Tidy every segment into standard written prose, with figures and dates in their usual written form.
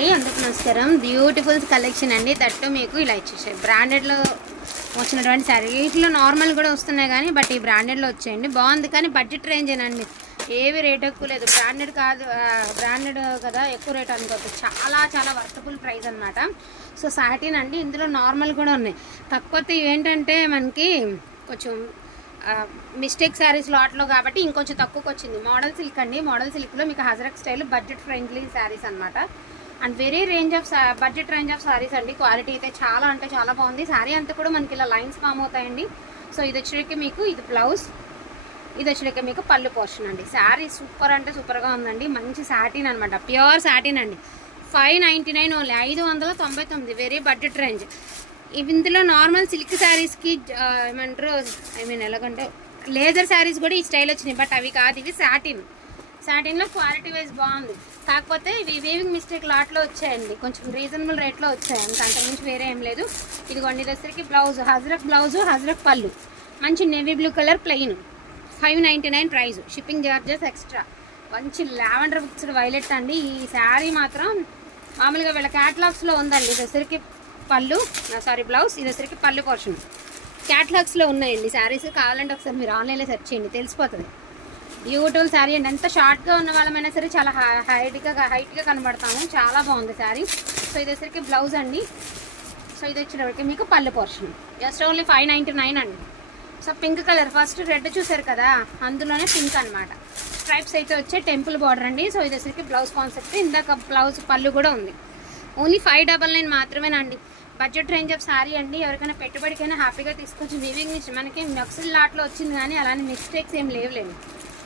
అండి, అందుకు నమస్కారం. బ్యూటిఫుల్ కలెక్షన్ అండి. తట్టు మీకు ఇలా ఇచ్చేసాయి. బ్రాండెడ్లో వచ్చినటువంటి శారీ వీటిలో నార్మల్ కూడా వస్తున్నాయి కానీ బట్ ఈ బ్రాండెడ్లో వచ్చాయండి. బాగుంది కానీ బడ్జెట్ రేంజ్ ఏనండి. ఏవి రేట్ ఎక్కువ లేదు. బ్రాండెడ్ కాదు, బ్రాండెడ్ కదా ఎక్కువ రేట్ అనుకోవచ్చు. చాలా చాలా వర్తబుల్ ప్రైస్ అనమాట. సో సాటిన్ అండి, ఇందులో నార్మల్ కూడా ఉన్నాయి. కాకపోతే ఏంటంటే మనకి కొంచెం మిస్టేక్ శారీస్ లాట్లో కాబట్టి ఇంకొంచెం తక్కువకి వచ్చింది. మోడల్ సిల్క్ అండి. మోడల్ సిల్క్లో మీకు హజరక్ స్టైల్ బడ్జెట్ ఫ్రెండ్లీ శారీస్ అనమాట. And very range of budget range of saris అండి. క్వాలిటీ అయితే చాలా అంటే చాలా బాగుంది. శారీ అంతా కూడా మనకి ఇలా లైన్స్ ఫామ్ అవుతాయండి. సో ఇది వచ్చేటికి మీకు ఇది బ్లౌజ్, ఇది వచ్చేటికి మీకు పళ్ళు పోర్షన్ అండి. శారీ సూపర్ అంటే సూపర్గా ఉందండి. మంచి సాటిన్ అనమాట, ప్యూర్ సాటిన్ అండి. 599 ఓన్లీ, 599. Very budget range. ఇందులో నార్మల్ సిల్క్ శారీస్కి ఏమంటారు, ఎలాగంటే లేజర్ శారీస్ కూడా ఈ స్టైల్ వచ్చినాయి. బట్ అవి కాదు, ఇవి సాటిన్. సాటిన్లో క్వాలిటీ వైజ్ బాగుంది. కాకపోతే ఇవి వేవింగ్ మిస్టేక్ లాట్లో వచ్చాయండి. కొంచెం రీజనబుల్ రేట్లో వచ్చాయి, అంతకుమించి వేరే ఏం లేదు. ఇదిగోండి, ఇది వచ్చరికి బ్లౌజ్, హజరక్ బ్లౌజు, హజరక్ పళ్ళు. మంచి navy blue colour plain, 599 price. Shipping charges extra. మంచి లావెండర్ మిక్స్డ్ వైలెట్ అండి. ఈ శారీ మాత్రం మామూలుగా వీళ్ళ క్యాటలాగ్స్లో ఉందండి. ఇది వచ్చరికి పళ్ళు, సారీ బ్లౌజ్, ఇది వచ్చరికి పళ్ళు పోర్షన్. క్యాటలాగ్స్లో ఉన్నాయండి శారీస్. కావాలంటే ఒకసారి మీరు ఆన్లైన్లో సెర్చ్ చేయండి, తెలిసిపోతుంది. బ్యూటిఫుల్ శారీ అండి. ఎంత షార్ట్గా ఉన్న వాళ్ళమైనా సరే చాలా హైట్గా కనబడతాము. చాలా బాగుంది శారీ. సో ఇది వచ్చరికి బ్లౌజ్ అండి. సో ఇది వచ్చేటప్పటికి మీకు పళ్ళు పోర్షన్. జస్ట్ ఓన్లీ 599 అండి. So pink colour, first red చూసారు కదా, అందులోనే పింక్ అనమాట. స్ట్రైప్స్ అయితే వచ్చే టెంపుల్ బార్డర్ అండి. సో ఇది వచ్చరికి బ్లౌజ్ కాన్సెప్ట్. ఇందాక బ్లౌజ్ పళ్ళు కూడా ఉంది. ఓన్లీ 599 మాత్రమేనండి. బడ్జెట్ రేంజ్ ఆఫ్ శారీ అండి. ఎవరికైనా పెట్టుబడికైనా హ్యాపీగా తీసుకొచ్చి వీవింగ్ నుంచి మనకి నక్సల్ లాట్లో వచ్చింది కానీ అలానే మిస్టేక్స్ ఏం లేవులేండి.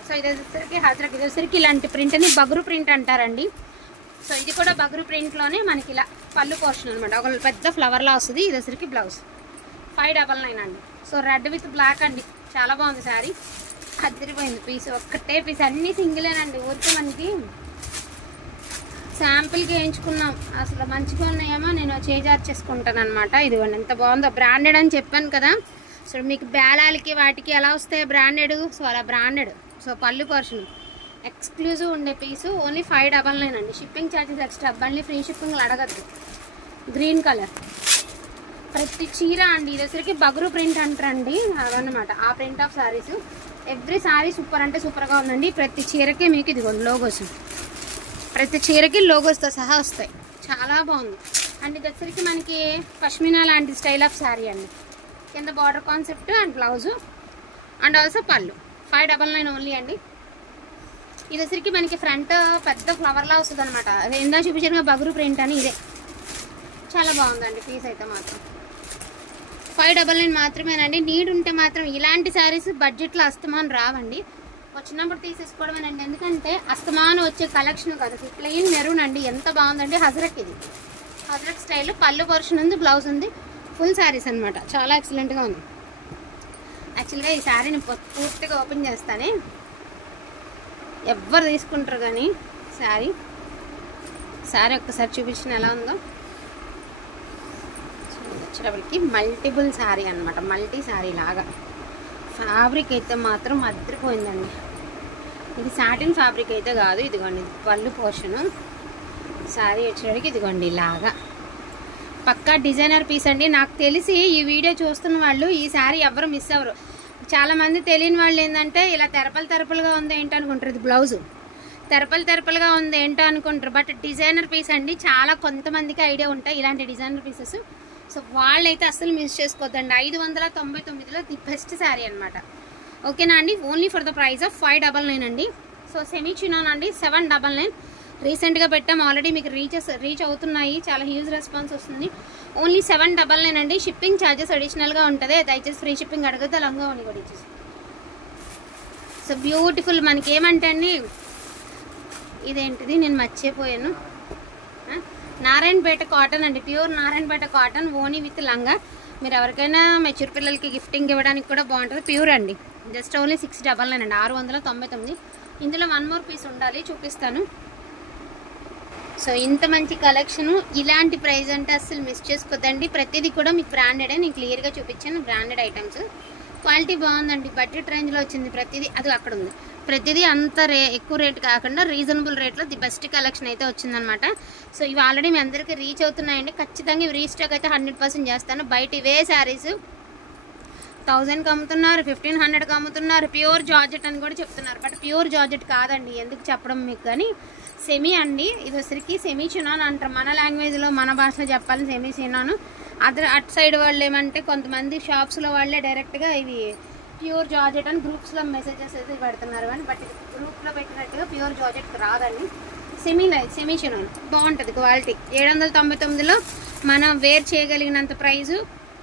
సో ఇది వచ్చేసరికి హజరక్, ఇది వచ్చేసరికి ఇలాంటి ప్రింట్ని బగురు ప్రింట్ అంటారండి. సో ఇది కూడా బగురు ప్రింట్లోనే మనకి ఇలా పళ్ళు పోర్షన్ అనమాట. ఒక పెద్ద ఫ్లవర్లా వస్తుంది. ఇది వచ్చేసరికి బ్లౌజ్. 599 అండి. సో రెడ్ విత్ బ్లాక్ అండి. చాలా బాగుంది శారీ. అదిరిపోయింది పీస్. ఒక్కటే పీస్, అన్నీ సింగిలేనండి. ఊరికి మనకి శాంపుల్కి వేయించుకున్నాం. అసలు మంచిగా ఉన్నాయేమో నేను చేసుకుంటాను అనమాట. ఇదిగోండి ఎంత బాగుందో. బ్రాండెడ్ అని చెప్పాను కదా. సో మీకు బేలాలకి వాటికి ఎలా వస్తాయి బ్రాండెడ్, సో అలా బ్రాండెడ్. సో పళ్ళు పోర్షన్ ఎక్స్క్లూజివ్ ఉండే పీసు. ఓన్లీ 599 అండి. Shipping charges extra. బండి ఫ్రీ షిప్పింగ్లు అడగద్దు. గ్రీన్ కలర్ ప్రతి చీర అండి. ఇది వచ్చరికి బగురు ప్రింట్ అంటారండి, అవన్నమాట ఆ print of saris. Every sari super అంటే సూపర్గా ఉందండి. ప్రతి చీరకి మీకు ఇదిగోండి లోగోస్, ప్రతి చీరకి లోగోస్తో సహా వస్తాయి. చాలా బాగుంది అండ్ ఇది వచ్చరికి మనకి పష్మినా లాంటి స్టైల్ ఆఫ్ శారీ అండి. కింద border concept and blouse and also పళ్ళు. 599 ఓన్లీ అండి. ఇది వచ్చరికి మనకి ఫ్రంట్ పెద్ద ఫ్లవర్లా వస్తుంది అనమాట. అది ఎందా చూపించారుగా బగురు ప్రింట్ అని, ఇదే చాలా బాగుందండి. పీస్ అయితే మాత్రం 599 మాత్రమేనండి. నీడ్ ఉంటే మాత్రం ఇలాంటి శారీస్ బడ్జెట్లో అస్తమానం రావండి. వచ్చినప్పుడు తీసేసుకోవడమేనండి. ఎందుకంటే అస్తమానం వచ్చే కలెక్షన్ కదా. ప్లెయిన్ మెరూన్ అండి, ఎంత బాగుందండి. హజరక్, ఇది హజరక్ స్టైల్. పళ్ళు పోర్షన్ ఉంది, బ్లౌజ్ ఉంది. ఫుల్ శారీస్ అనమాట. చాలా ఎక్సలెంట్గా ఉంది. యాక్చువల్గా ఈ శారీని పూర్తిగా ఓపెన్ చేస్తానే, ఎవ్వరు తీసుకుంటారు కానీ శారీ ఒక్కసారి చూపించిన ఎలా ఉందో. వచ్చేటప్పటికి మల్టిపుల్ శారీ అనమాట, మల్టీ శారీ లాగా. ఫ్యాబ్రిక్ అయితే మాత్రం అదిరిపోయిందండి. ఇది సాటిన్ ఫ్యాబ్రిక్ అయితే కాదు. ఇదిగోండి పళ్ళు పోర్షను. శారీ వచ్చేటప్పటికి ఇదిగోండి ఇలాగా పక్కా డిజైనర్ పీస్ అండి. నాకు తెలిసి ఈ వీడియో చూస్తున్న వాళ్ళు ఈ శారీ ఎవరు మిస్ అవ్వరు. చాలామంది తెలియని వాళ్ళు ఏంటంటే ఇలా తెరపలుగా ఉంది ఏంటో అనుకుంటారు. ఇది బ్లౌజు తెరపలుగా ఉంది ఏంటో అనుకుంటారు. బట్ డిజైనర్ పీస్ అండి. చాలా కొంతమందికి ఐడియా ఉంటాయి ఇలాంటి డిజైనర్ పీసెస్. సో వాళ్ళైతే అస్సలు మిస్ చేసుకోవద్దండి. 599లో ది బెస్ట్ శారీ అనమాట. ఓకేనా అండి. Only for the price of 599 అండి. సో సెమీ చినాన్ అండి 799. రీసెంట్గా పెట్టాం ఆల్రెడీ. మీకు రీచ్ అవుతున్నాయి. చాలా హ్యూజ్ రెస్పాన్స్ వస్తుంది. ఓన్లీ 799 అండి. షిప్పింగ్ ఛార్జెస్ అడిషనల్గా ఉంటుంది. దయచేసి ఫ్రీ షిప్పింగ్ అడిగితే లంగా ఉని కూడా ఇచ్చేసి. So beautiful. మనకి ఏమంటే అండి, ఇదేంటిది నేను మర్చిపోయాను, నారాయణపేట కాటన్ అండి. ప్యూర్ నారాయణపేట కాటన్, ఓనీ విత్ లంగా. మీరు ఎవరికైనా మెచ్యూర్ పిల్లలకి గిఫ్టింగ్ ఇవ్వడానికి కూడా బాగుంటుంది. ప్యూర్ అండి. జస్ట్ ఓన్లీ 699 అండి. 699. ఇందులో 1 మోర్ పీస్ ఉండాలి, చూపిస్తాను. సో ఇంత మంచి కలెక్షను, ఇలాంటి ప్రైస్ అంటే అస్సలు మిస్ చేసుకోద్దండి. ప్రతిదీ కూడా మీకు బ్రాండెడే. నేను క్లియర్గా చూపించాను బ్రాండెడ్ ఐటమ్స్. క్వాలిటీ బాగుందండి. బడ్జెట్ రేంజ్లో వచ్చింది ప్రతిదీ. అది అక్కడ ఉంది. ప్రతిదీ అంత ఎక్కువ రేట్ కాకుండా రీజనబుల్ రేట్లో ది బెస్ట్ కలెక్షన్ అయితే వచ్చిందనమాట. సో ఇవి ఆల్రెడీ మీ అందరికీ రీచ్ అవుతున్నాయండి. ఖచ్చితంగా ఇవి రీస్టాక్ అయితే 100% చేస్తాను. బయట ఇవే శారీస్ 1000కి అమ్ముతున్నారు, 1500కి అమ్ముతున్నారు. ప్యూర్ జార్జెట్ అని కూడా చెప్తున్నారు, బట్ ప్యూర్ జార్జెట్ కాదండి. ఎందుకు చెప్పడం మీకు కానీ సెమీ అండి. ఇది వచ్చరికి సెమీ చినాన్ అంటారు మన లాంగ్వేజ్లో, మన భాషలో చెప్పాలి సెమీ చినాను. అటు సైడ్ వాళ్ళు ఏమంటే కొంతమంది షాప్స్లో వాళ్ళే డైరెక్ట్గా ఇవి ప్యూర్ జార్జెట్ అని గ్రూప్స్లో మెసేజెస్ అయితే పెడుతున్నారు, కానీ బట్ ఇది గ్రూప్లో పెట్టినట్టుగా ప్యూర్ జార్జెట్ రాదండి. సెమీ చినాన్ బాగుంటుంది క్వాలిటీ. 799లో మనం వేర్ చేయగలిగినంత ప్రైజు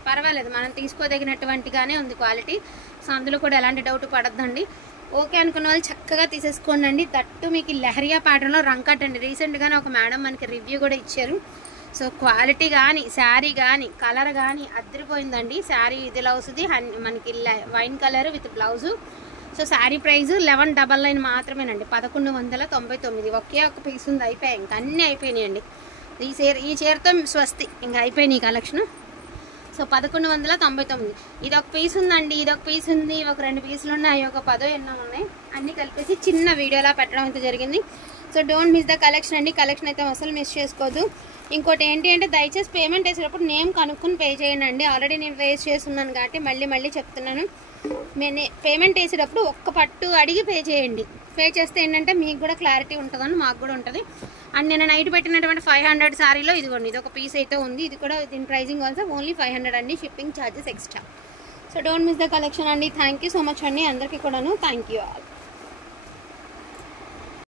పర్వాలేదు, మనం తీసుకోదగినటువంటిగానే ఉంది క్వాలిటీ. సో అందులో కూడా ఎలాంటి డౌట్ పడద్దండి. ఓకే అనుకున్న వాళ్ళు చక్కగా తీసేసుకోండి అండి. తట్టు మీకు లహరియా ప్యాటర్న్లో రంకట్ అండి. రీసెంట్గానే ఒక మేడం మనకి రివ్యూ కూడా ఇచ్చారు. సో క్వాలిటీ కానీ శారీ కానీ కలర్ కానీ అదిరిపోయిందండి. శారీ ఇదిలా వస్తుంది మనకి wine colour with blouse. So sari price 1199 మాత్రమేనండి, 1199. ఒకే ఒక పీస్ ఉంది, అయిపోయాయి. ఇంకా అన్నీ అయిపోయినాయండి. ఈ చీరతో స్వస్తి ఇంకా అయిపోయినాయి కలెక్షన్. సో 1199. ఇది ఒక పీస్ ఉందండి, ఇది ఒక పీస్ ఉంది, ఒక 2 పీసులు ఉన్నాయి, ఒక 10 ఎన్నో ఉన్నాయి. అన్నీ కలిపేసి చిన్న వీడియోలా పెట్టడం అయితే జరిగింది. So don't miss the collection అండి. కలెక్షన్ అయితే అసలు మిస్ చేసుకోవద్దు. ఇంకోటి ఏంటి అంటే దయచేసి పేమెంట్ వేసేటప్పుడు నేమ్ కనుక్కొని పే చేయండి. ఆల్రెడీ నేను వేస్ట్ చేస్తున్నాను కాబట్టి మళ్ళీ చెప్తున్నాను. పేమెంట్ వేసేటప్పుడు ఒక్క పట్టు అడిగి పే చేయండి. పే చేస్తే ఏంటంటే మీకు కూడా క్లారిటీ ఉంటుందని మాకు కూడా ఉంటుంది. అండ్ నేను నైట్ పెట్టినటువంటి 500 శారీలో ఇదిగోండి, ఇది ఒక పీస్ అయితే ఉంది. ఇది కూడా దీని ప్రైజింగ్ ఆల్సో ఓన్లీ 500 అండి, shipping charges extra. So don't miss the collection అండి. థ్యాంక్ యూ సో మచ్ అండి అందరికీ కూడాను. Thank you all.